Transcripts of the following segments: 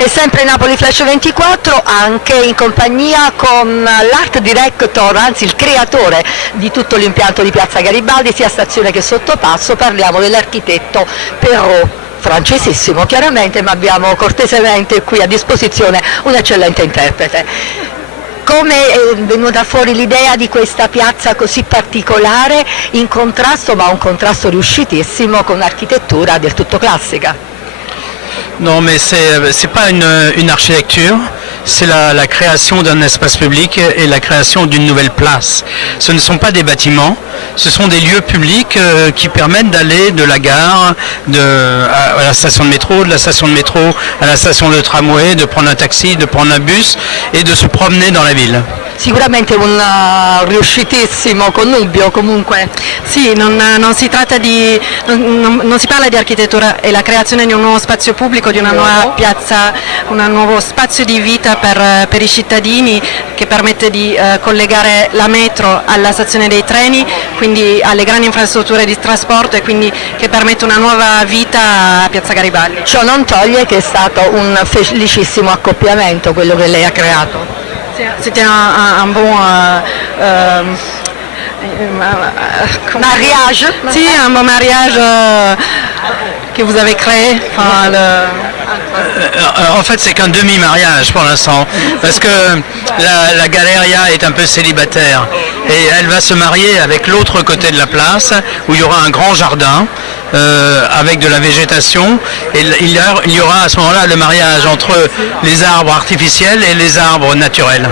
E sempre Napoli Flash 24, anche in compagnia con l'art director, anzi il creatore di tutto l'impianto di Piazza Garibaldi, sia stazione che sottopasso, parliamo dell'architetto Perrault, francesissimo chiaramente, ma abbiamo cortesemente qui a disposizione un eccellente interprete. Come è venuta fuori l'idea di questa piazza così particolare, in contrasto, ma un contrasto riuscitissimo, con un'architettura del tutto classica? Non, mais c'est pas une architecture, c'est la création d'un espace public et la création d'une nouvelle place. Ce ne sont pas des bâtiments, ce sont des lieux publics qui permettent d'aller de la gare à la station de métro, de la station de métro à la station de tramway, de prendre un taxi, de prendre un bus et de se promener dans la ville. Sicuramente un riuscitissimo connubio comunque. Sì, non si tratta di, non si parla di architettura, è la creazione di un nuovo spazio pubblico, di una nuova piazza, un nuovo spazio di vita per i cittadini che permette di collegare la metro alla stazione dei treni, quindi alle grandi infrastrutture di trasporto e quindi che permette una nuova vita a Piazza Garibaldi. Ciò non toglie che è stato un felicissimo accoppiamento quello che lei ha creato. C'était un bon mariage. Si, un bon mariage que vous avez créé. En fait, c'est qu'un demi-mariage pour l'instant, parce que la Galleria est un peu célibataire et elle va se marier avec l'autre côté de la place où il y aura un grand jardin avec de la végétation et il y aura à ce moment-là le mariage entre les arbres artificiels et les arbres naturels.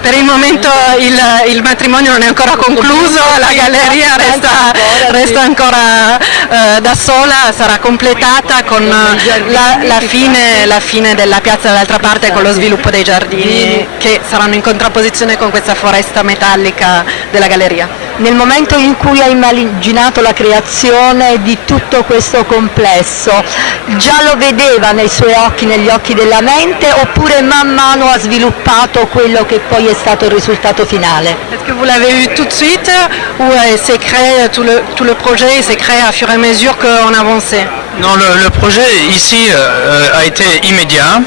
Per il momento il matrimonio non è ancora concluso, la galleria resta ancora da sola, sarà completata con la fine della piazza dall'altra parte, con lo sviluppo dei giardini che saranno in contrapposizione con questa foresta metallica della galleria. Nel momento in cui ha immaginato la creazione di tutto questo complesso, già lo vedeva nei suoi occhi, negli occhi della mente, oppure man mano ha sviluppato quello che poi è stato il risultato finale? Est-ce que vous l'avez vu tout de suite ou s'est créé tout le projet s'est créé à fur et à mesure qu'on avançait? Non, le projet ici a été immédiat.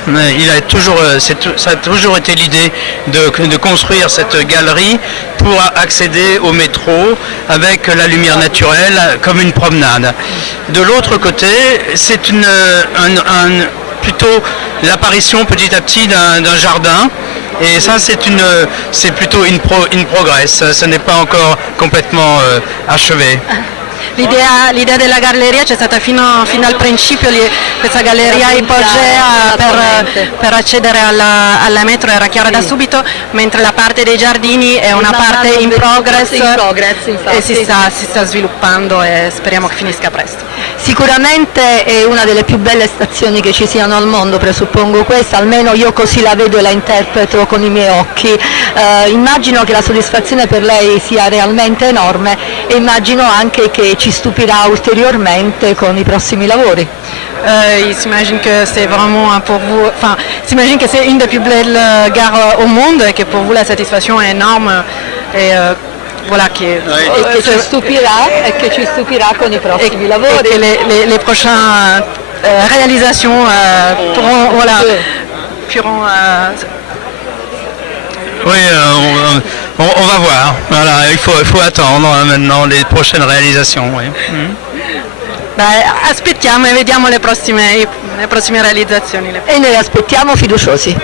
Ça a toujours été l'idée de construire cette galerie pour accéder au métro avec la lumière naturelle comme une promenade. De l'autre côté, c'est plutôt l'apparition petit à petit d'un jardin. Et ça, c'est plutôt une progress. Ce n'est pas encore complètement achevé. L'idea della galleria c'è stata fino al principio, questa galleria ipogea per accedere alla metro era chiara da subito, mentre la parte dei giardini è una parte in progress e si sta sviluppando e speriamo che finisca presto. Sicuramente è una delle più belle stazioni che ci siano al mondo, presuppongo questa, almeno io così la vedo e la interpreto con i miei occhi. Immagino che la soddisfazione per lei sia realmente enorme e immagino anche che ci stupirà ulteriormente con i prossimi lavori. Il s'imagine que c'est vraiment pour vous, enfin, s'imagine que c'est une des plus belles gares au monde et que pour vous la satisfaction est énorme et voilà che ci stupirà con i prossimi lavori et que les prochaines réalisations pourront Oui, on va voir. Voilà, il faut attendre maintenant les prochaines réalisations. Oui. Aspettiamo e vediamo le prossime realizzazioni. E noi aspettiamo fiduciosi.